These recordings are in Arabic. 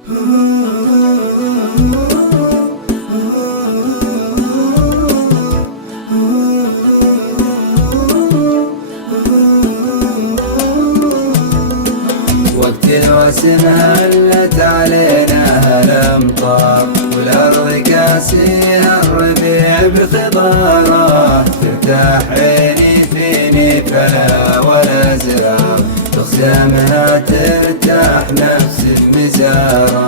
وقت الوسم هلت علينا الأمطار، والأرض كاسيها الربيع بخضاره. ترتاح عيني فيني فلا ولا زرار، بخزامها ترتاح نفس المزارة.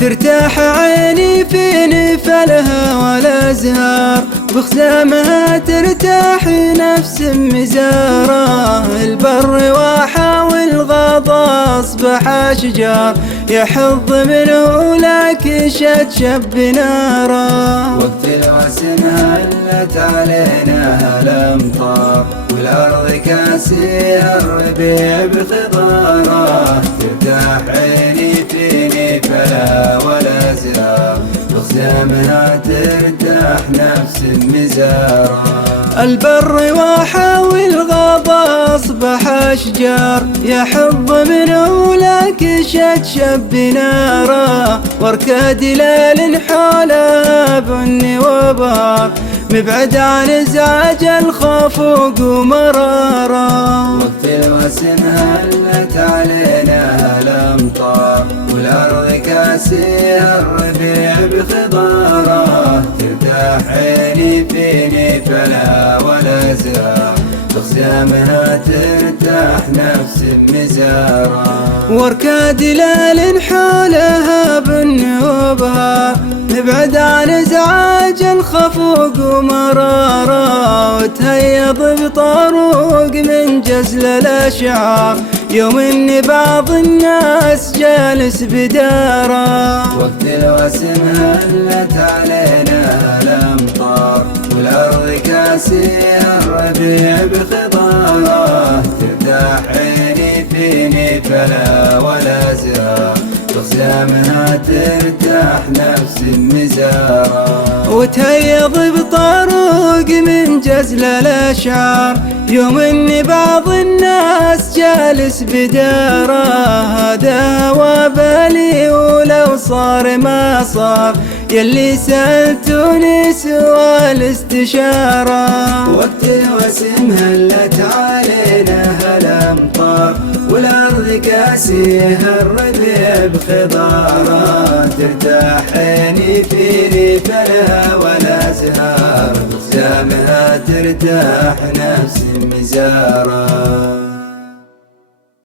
ترتاح عيني فيني فلها ولا زهار، بخزامها ترتاح نفس مزاره. البر واحة والغضا أصبح أشجار، يحض منه لك شتشب ناره. وقت الوسم هلت علينا الأمطار، والأرض كاسيها الربيع بخضاره. ترتاح عيني فيني فلا ولا زرار، بخزامها ترتاح نفس المزارة. البر واحة والغضا أصبح أشجار، يحض منه لك شتشب ناره. واركاد ليل حولها بني وبهار، مبعد عن ازعاج الخفوق ومراره. وقت الوسم هلت علينا الأمطار، والأرض كاسيها الربيع بخضاره. ترتاح عيني فيني فلا ولا زرار، بخزامها ترتاح نفس المزارة. واركاد ليل حولها بني وبهار، نبعد عن ازعاج الخفوق ومراره. وتهيض بطروق من جزل الاشعار، يوم ان بعض الناس جالس بداره. وقت الوسم هلت علينا الأمطار، والأرض كاسيها الربيع بخضاره. ترتاح عيني فيني فلا ولا زرار، بخزامها ترتاح نفس المزارة. وتهيض بطروق من جزل الاشعار، يوم ان بعض الناس جالس بداره. هذا وبالي ولو صار ما صار، يلي سألتوني سؤال استشارة. وقت الوسم هلت علينا الأمطار، والأرض كاسيها الربيع بخضاره. ترتاح عيني فيني فلا ولا زهار، بخزامها ترتاح نفس المزارة.